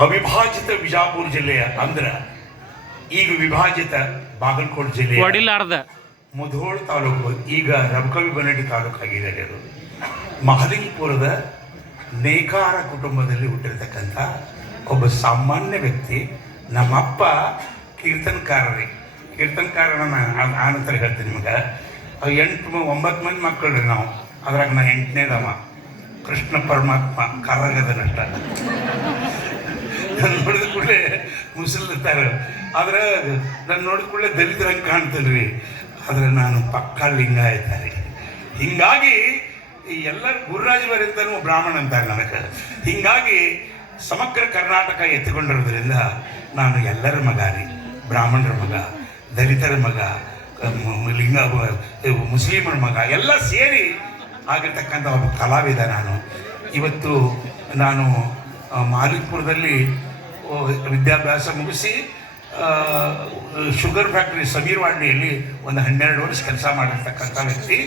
ಅವಿಭಾಜಿತ ವಿಜಾಪುರ ಜಿಲ್ಲೆಯ ಅಂದ್ರೆ ಈಗ ವಿಭಾಜಿತ ಬಾಗಲಕೋಟೆ ಜಿಲ್ಲೆ ಮುಧೋಳ ಮುಧೋಳ್ ತಾಲೂಕು ಈಗ ರಬಕವಿ ಬನ್ನಡಿ ತಾಲೂಕು ಆಗಿದೆ ಅದು. ಮಹಲಿಂಗಪುರದ ನೇಕಾರ ಕುಟುಂಬದಲ್ಲಿ ಹುಟ್ಟಿರ್ತಕ್ಕಂಥ ಒಬ್ಬ ಸಾಮಾನ್ಯ ವ್ಯಕ್ತಿ ನಮ್ಮಪ್ಪ ಕೀರ್ತನಕಾರರಿ. ಕೀರ್ತನಕಾರನ ಆನಂತರ ಹೇಳ್ತೀನಿ ನಿಮಗೆ. ಎಂಟು ಒಂಬತ್ತು ಮಂದಿ ಮಕ್ಕಳು ರೀ ನಾವು. ಅದ್ರಾಗ ನಾ ಎಂಟನೇದವ. ಕೃಷ್ಣ ಪರಮಾತ್ಮ ಕಾರಾಗದನಷ್ಟ. ನಾನು ನೋಡಿದ ಕೂಡಲೇ ಮುಸಲ್ತಾರೆ ಆದ್ರೆ ನಾನು ನೋಡಿದ ಕೂಡಲೇ ದಲಿತರಂಗೆ ಕಾಣ್ತೇನೆ ಆದ್ರೆ ನಾನು ಪಕ್ಕಾ ಲಿಂಗಾಯತ ರೀ ಹಿಂಗಾಗಿ ಈ ಎಲ್ಲರ ಗುರುರಾಜವರಿಂದನೂ ಬ್ರಾಹ್ಮಣ ಅಂತಾರೆ ನನಗೆ ಹಿಂಗಾಗಿ ಸಮಗ್ರ ಕರ್ನಾಟಕ ಎತ್ತಿಕೊಂಡಿರೋದ್ರಿಂದ ನಾನು ಎಲ್ಲರ ಮಗ ರೀ. ಬ್ರಾಹ್ಮಣರ ಮಗ, ದಲಿತರ ಮಗ ಲಿಂಗ ಮುಸ್ಲಿಮರ ಮಗ, ಎಲ್ಲ ಸೇರಿ ಆಗಿರ್ತಕ್ಕಂಥ ಒಬ್ಬ ಕಲಾವಿದ ನಾನು. ಇವತ್ತು ನಾನು ಮಾಲಿಕ್ಪುರದಲ್ಲಿ ವಿದ್ಯಾಭ್ಯಾಸ ಮುಗಿಸಿ ಶುಗರ್ ಫ್ಯಾಕ್ಟ್ರಿ ಸಮೀರ್ ವಾಡ್ನಿಯಲ್ಲಿ ಒಂದು ಹನ್ನೆರಡು ವರ್ಷ ಕೆಲಸ ಮಾಡಿರ್ತಕ್ಕಂಥ ವ್ಯಕ್ತಿ.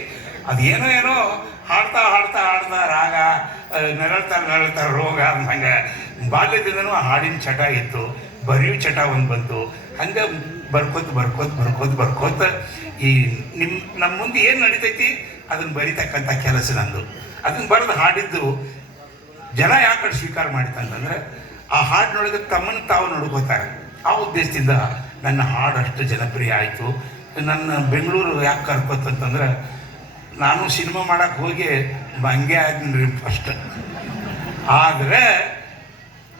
ಅದೇನೋ ಏನೋ ಹಾಡ್ತಾ ಹಾಡ್ತಾ ಹಾಡ್ತಾ ರಾಗ ನರಳ್ತಾ ನರಳ್ತಾ ರೋಗ ಅಂದಂಗೆ ಬಾಲ್ಯದಿಂದನೂ ಹಾಡಿನ ಚಟ ಇತ್ತು. ಬರೆಯೋ ಚಟ ಒಂದು ಬಂತು. ಹಂಗೆ ಬರ್ಕೋತ ಬರ್ಕೋತ ಬರ್ಕೋತ ಬರ್ಕೋತ ಈ ನಿಮ್ಮ ನಮ್ಮ ಮುಂದೆ ಏನು ನಡೀತೈತಿ? ಅದನ್ನು ಬರಿತಕ್ಕಂಥ ಕೆಲಸ ನಂದು. ಅದನ್ನು ಬರೆದು ಹಾಡಿದ್ದು ಜನ ಯಾಕಡೆ ಸ್ವೀಕಾರ ಮಾಡಿತಂತಂದ್ರೆ ಆ ಹಾಡಿನೊಳಗೆ ತಮ್ಮನ್ನು ತಾವು ನೋಡ್ಕೋತಾರೆ. ಆ ಉದ್ದೇಶದಿಂದ ನನ್ನ ಹಾಡು ಅಷ್ಟು ಜನಪ್ರಿಯ ಆಯಿತು. ನನ್ನ ಬೆಂಗಳೂರು ಯಾಕೆ ಕರ್ಕೋತಂತಂದ್ರೆ ನಾನು ಸಿನಿಮಾ ಮಾಡಕ್ಕೆ ಹೋಗಿ ಹಂಗೆ ಆದ್ರಿ ಫಸ್ಟ್ ಆದರೆ,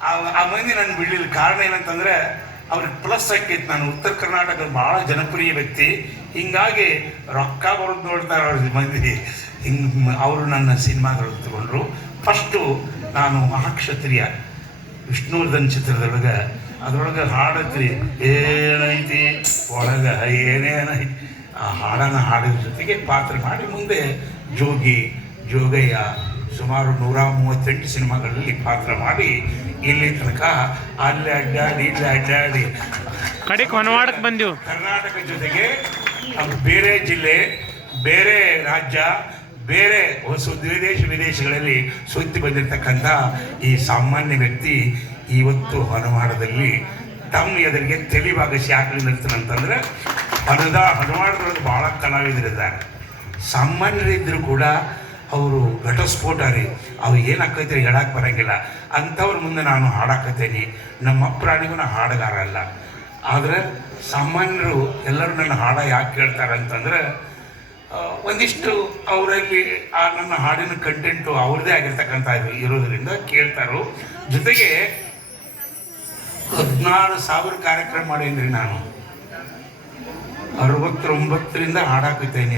ಆ ಮಂದಿ ನನ್ನ ಬಿಡಲಿಲ್ಲ. ಕಾರಣ ಏನಂತಂದ್ರೆ, ಅವ್ರಿಗೆ ಪ್ಲಸ್ ಆಕೈತಿ ನಾನು. ಉತ್ತರ ಕರ್ನಾಟಕದ ಭಾಳ ಜನಪ್ರಿಯ ವ್ಯಕ್ತಿ. ಹಿಂಗಾಗಿ ರೊಕ್ಕ ಬರೋದು ನೋಡ್ತಾರೆ ಅವ್ರ ಮಂದಿ. ಹಿಂಗೆ ಅವರು ನನ್ನ ಸಿನಿಮಾಗಳು ತಗೊಂಡ್ರು. ಫಸ್ಟು ನಾನು ಮಹಾಕ್ಷತ್ರಿಯ. ವಿಷ್ಣುವರ್ಧನ್ ಚಿತ್ರದೊಳಗೆ ಅದ್ರೊಳಗೆ ಹಾಡತ್ರಿ ಏನೈತಿ ಒಳಗೆ ಏನೇನೈತಿ ಆ ಹಾಡನ್ನು ಹಾಡಿದ ಜೊತೆಗೆ ಪಾತ್ರ ಮಾಡಿ ಮುಂದೆ ಜೋಗಿ ಜೋಗಯ್ಯ ಸುಮಾರು ನೂರ ಮೂವತ್ತೆಂಟು ಸಿನಿಮಾಗಳಲ್ಲಿ ಪಾತ್ರ ಮಾಡಿ ಇಲ್ಲಿ ತನಕ ಅಲ್ಲಿ ಅಡ್ಡಾಡಿ ಇಲ್ಲಿ ಅಡ್ಡಾಡಿ. ಕಡೆ ಹೊನವಾಡಕ್ಕೆ ಬಂದೆವು ಕರ್ನಾಟಕ ಜೊತೆಗೆ ಬೇರೆ ಜಿಲ್ಲೆ ಬೇರೆ ರಾಜ್ಯ ಬೇರೆ ಹೊಸ ವಿದೇಶ ವಿದೇಶಗಳಲ್ಲಿ ಸುತ್ತಿ ಬಂದಿರತಕ್ಕಂಥ ಈ ಸಾಮಾನ್ಯ ವ್ಯಕ್ತಿ ಇವತ್ತು ಹನುಮಾಡದಲ್ಲಿ ತಮ್ಮ ಎದುರಿಗೆ ತಿಳಿವಾಗ ಯಾಕೆ ನಿಲ್ತಾನಂತಂದ್ರೆ ಹಣದ ಹನುಮಾಡದೊಳಗೆ ಭಾಳ ಕಲಾವಿದರಿದ್ದಾರೆ. ಸಾಮಾನ್ಯರಿದ್ದರೂ ಕೂಡ ಅವರು ಘಟಸ್ಫೋಟ ರೀ ಅವ್ರು ಏನಾಕೈತೆ ಹೇಳಕ್ಕೆ ಬರಂಗಿಲ್ಲ. ಅಂಥವ್ರ ಮುಂದೆ ನಾನು ಹಾಡಾಕತ್ತೇನೆ. ನಮ್ಮ ಪ್ರಾಣಿಗೂ ನಾ ಹಾಡುಗಾರ ಅಲ್ಲ. ಆದರೆ ಸಾಮಾನ್ಯರು ಎಲ್ಲರೂ ನನ್ನ ಹಾಡ ಯಾಕೆ ಕೇಳ್ತಾರೆ ಅಂತಂದ್ರೆ ಒಂದಿಷ್ಟು ಅವರಲ್ಲಿ ಆ ನನ್ನ ಹಾಡಿನ ಕಂಟೆಂಟು ಅವ್ರದ್ದೇ ಆಗಿರ್ತಕ್ಕಂಥ ಇರೋದರಿಂದ ಕೇಳ್ತಾರೋ. ಜೊತೆಗೆ ಹದಿನಾರು ಸಾವಿರ ಕಾರ್ಯಕ್ರಮ ಮಾಡೇನ್ರಿ ನಾನು. ಅರವತ್ತೊಂಬತ್ತರಿಂದ ಹಾಡಾಕತ್ತೇನೆ.